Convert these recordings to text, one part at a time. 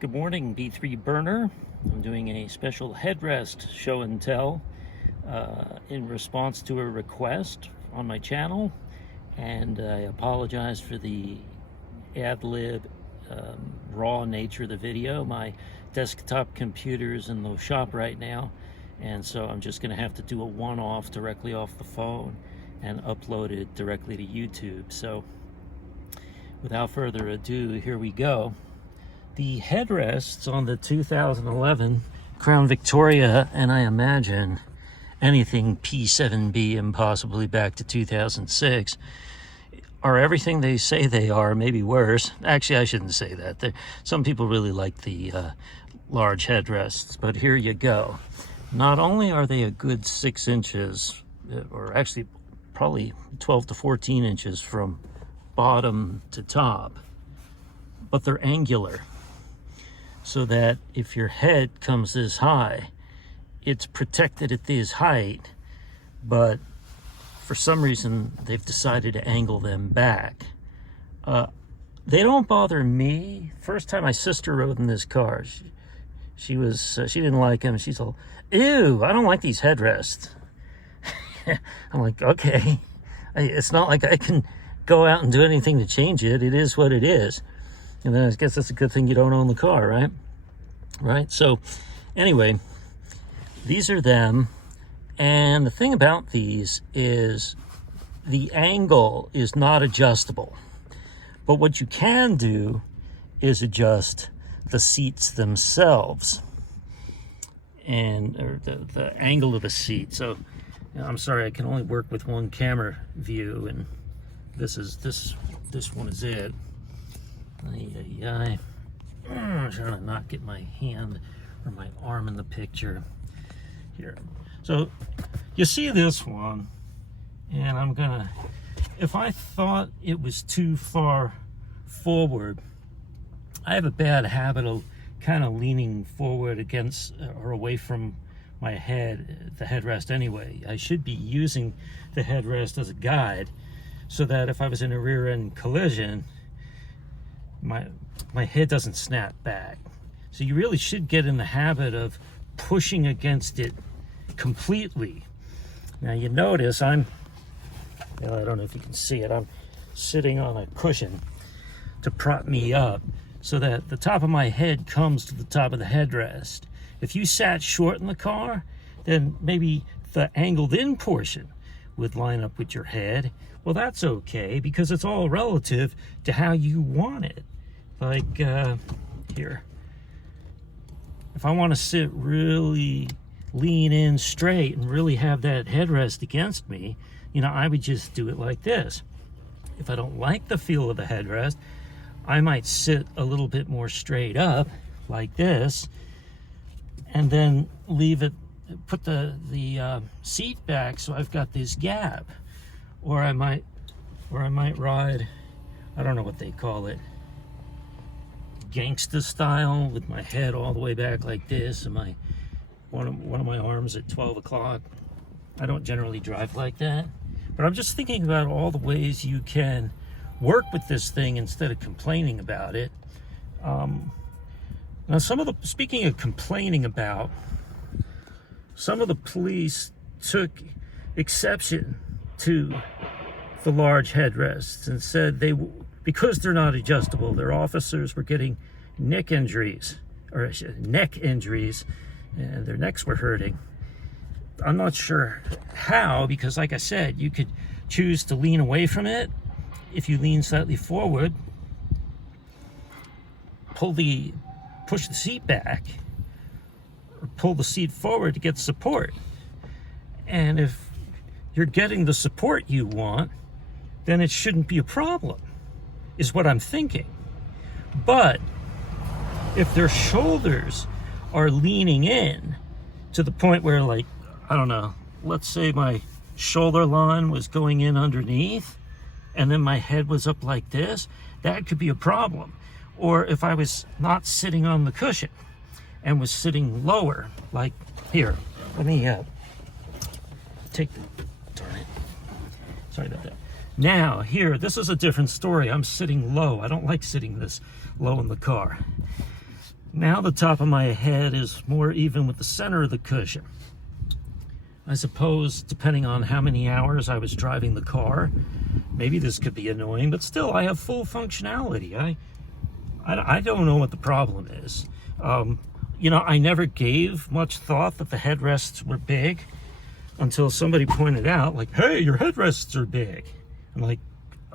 Good morning, B3 Burner. I'm doing a special headrest show and tell in response to a request on my channel, and I apologize for the ad-lib raw nature of the video. My desktop computer is in the shop right now, and so I'm just going to have to do a one-off directly off the phone and upload it directly to YouTube. So without further ado, here we go. The headrests on the 2011 Crown Victoria, and I imagine anything P7B and possibly back to 2006, are everything they say they are, maybe worse. Actually, I shouldn't say that. Some people really like the large headrests, but here you go. Not only are they a good 6 inches, or actually probably 12 to 14 inches from bottom to top, but they're angular, so that if your head comes this high, it's protected at this height, but for some reason they've decided to angle them back. They don't bother me. First time my sister rode in this car, she didn't like them. She's all, ew, I don't like these headrests. I'm like, okay, it's not like I can go out and do anything to change it. It is what it is. And then I guess that's a good thing you don't own the car, right? Right? So anyway, these are them. And the thing about these is the angle is not adjustable. But what you can do is adjust the seats themselves, or the angle of the seat. So I'm sorry, I can only work with one camera view, and this one is it. I'm trying to not get my hand or my arm in the picture here. So you see this one, and I'm gonna, if I thought it was too far forward, I have a bad habit of kind of leaning forward against or away from my head, the headrest anyway. I should be using the headrest as a guide, so that if I was in a rear end collision, my head doesn't snap back. So you really should get in the habit of pushing against it completely. Now you notice I don't know if you can see it, I'm sitting on a cushion to prop me up so that the top of my head comes to the top of the headrest. If you sat short in the car, then maybe the angled in portion would line up with your head. Well, that's okay, because it's all relative to how you want it. Like here, if I want to sit really lean in straight and really have that headrest against me, I would just do it like this. If I don't like the feel of the headrest, I might sit a little bit more straight up like this, and then leave it, put the seat back so I've got this gap. Or I might ride, I don't know what they call it, gangsta style, with my head all the way back like this, and one of my arms at 12 o'clock. I don't generally drive like that, but I'm just thinking about all the ways you can work with this thing instead of complaining about it. Now, speaking of complaining about, some of the police took exception to the large headrests and said because they're not adjustable, their officers were getting neck injuries, and their necks were hurting. I'm not sure how, because like I said, you could choose to lean away from it. If you lean slightly forward, push the seat back, or pull the seat forward to get support. And if you're getting the support you want, then it shouldn't be a problem, is what I'm thinking. But if their shoulders are leaning in to the point where, like, I don't know, let's say my shoulder line was going in underneath and then my head was up like this, that could be a problem. Or if I was not sitting on the cushion and was sitting lower, like here, let me take the, darn it, sorry about that. Now here, this is a different story. I'm sitting low. I don't like sitting this low in the car. Now the top of my head is more even with the center of the cushion. I suppose, depending on how many hours I was driving the car, maybe this could be annoying, but still, I have full functionality. I don't know what the problem is. You know, I never gave much thought that the headrests were big until somebody pointed out, like, hey, your headrests are big. I'm like,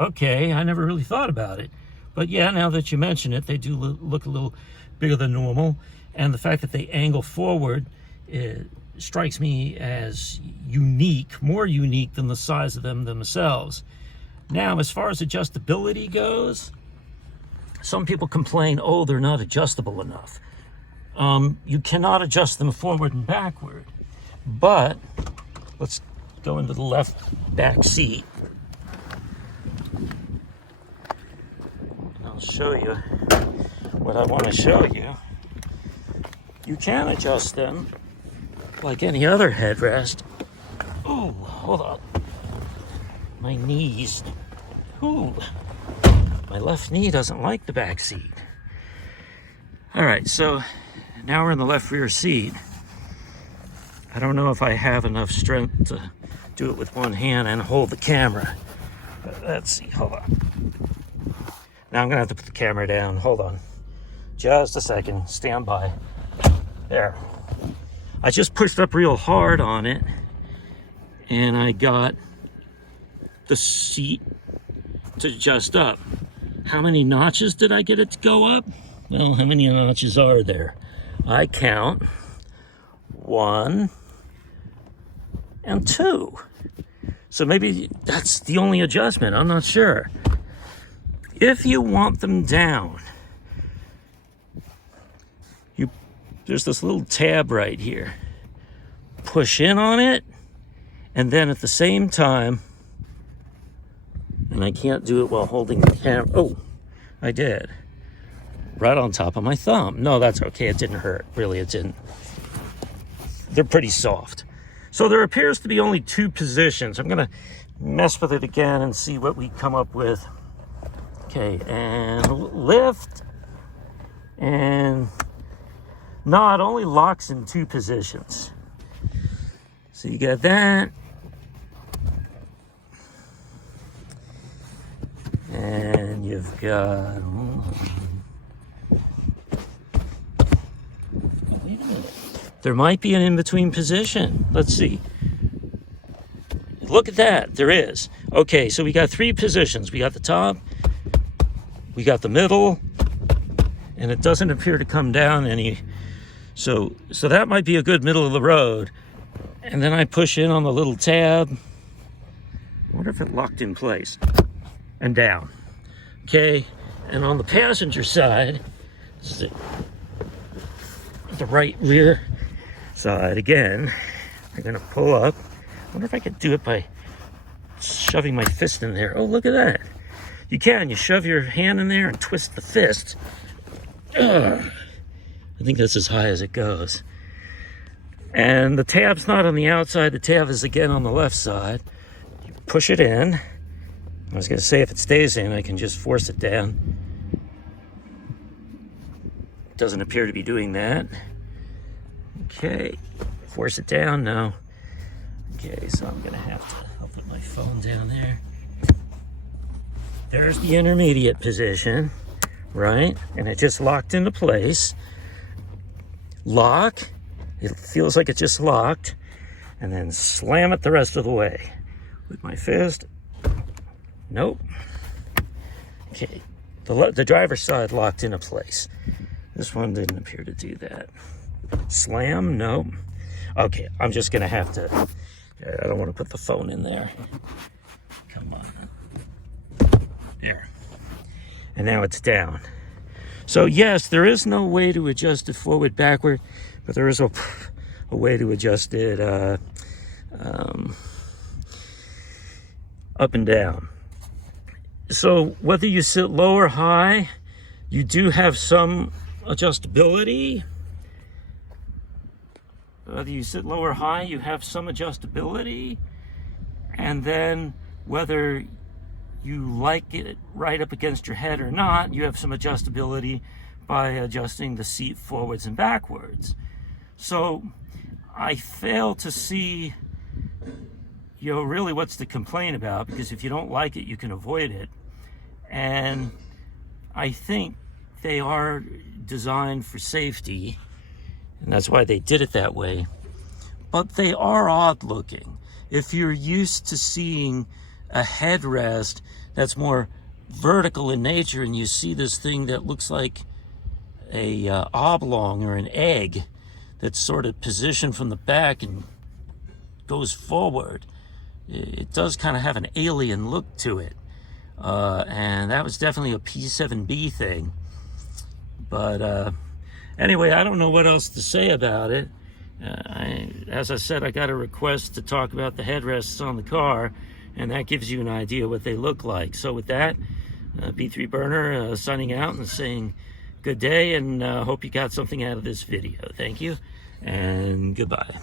okay, I never really thought about it. But yeah, now that you mention it, they do look a little bigger than normal. And the fact that they angle forward, it strikes me as unique, more unique than the size of them themselves. Now, as far as adjustability goes, some people complain, oh, they're not adjustable enough. You cannot adjust them forward and backward. But let's go into the left back seat. I'll show you what I want to show you. You can adjust them like any other headrest. Oh, hold on. My knees. Ooh, my left knee doesn't like the back seat. All right, so now we're in the left rear seat. I don't know if I have enough strength to do it with one hand and hold the camera. But let's see, hold on. Now I'm gonna have to put the camera down. Hold on. Just a second, stand by. There. I just pushed up real hard on it and I got the seat to adjust up. How many notches did I get it to go up? Well, how many notches are there? I count 1 and 2. So maybe that's the only adjustment. I'm not sure. If you want them down, there's this little tab right here. Push in on it, and then at the same time, and I can't do it while holding the camera. Oh, I did. Right on top of my thumb. No, that's okay. It didn't hurt. Really, it didn't. They're pretty soft. So there appears to be only 2 positions. I'm going to mess with it again and see what we come up with. Okay, and lift. And no, it only locks in 2 positions. So you got that. And you've got... There might be an in-between position. Let's see. Look at that. There is. Okay, so we got 3 positions. We got the top, we got the middle, and it doesn't appear to come down any. So that might be a good middle of the road. And then I push in on the little tab. I wonder if it locked in place. And down. Okay, and on the passenger side, this is the right rear side again. I'm gonna pull up. I wonder if I could do it by shoving my fist in there. Oh, look at that. You can. You shove your hand in there and twist the fist. Ugh. I think that's as high as it goes. And the tab's not on the outside. The tab is again on the left side. You push it in. I was going to say if it stays in, I can just force it down. It doesn't appear to be doing that. Okay. Force it down. No. Okay, so I'm going to have to... I'll put my phone down there. There's the intermediate position, right? And it just locked into place. Lock. It feels like it just locked. And then slam it the rest of the way. With my fist. Nope. Okay. The driver's side locked into place. This one didn't appear to do that. Slam. Nope. Okay. I'm just going to have to... I don't want to put the phone in there. Come on. There. And now it's down. So yes, there is no way to adjust it forward, backward, but there is a way to adjust it up and down. So whether you sit low or high, you do have some adjustability. Whether you sit low or high, you have some adjustability. And then whether you like it right up against your head or not, you have some adjustability by adjusting the seat forwards and backwards. So I fail to see, really what's to complain about, because if you don't like it, you can avoid it. And I think they are designed for safety, and that's why they did it that way. But they are odd looking. If you're used to seeing a headrest that's more vertical in nature, and you see this thing that looks like a oblong or an egg that's sort of positioned from the back and goes forward, it does kind of have an alien look to it. And that was definitely a P7B thing. But anyway, I don't know what else to say about it. As I said, I got a request to talk about the headrests on the car, and that gives you an idea what they look like. So with that, B3 Burner signing out and saying good day, and hope you got something out of this video. Thank you, and goodbye.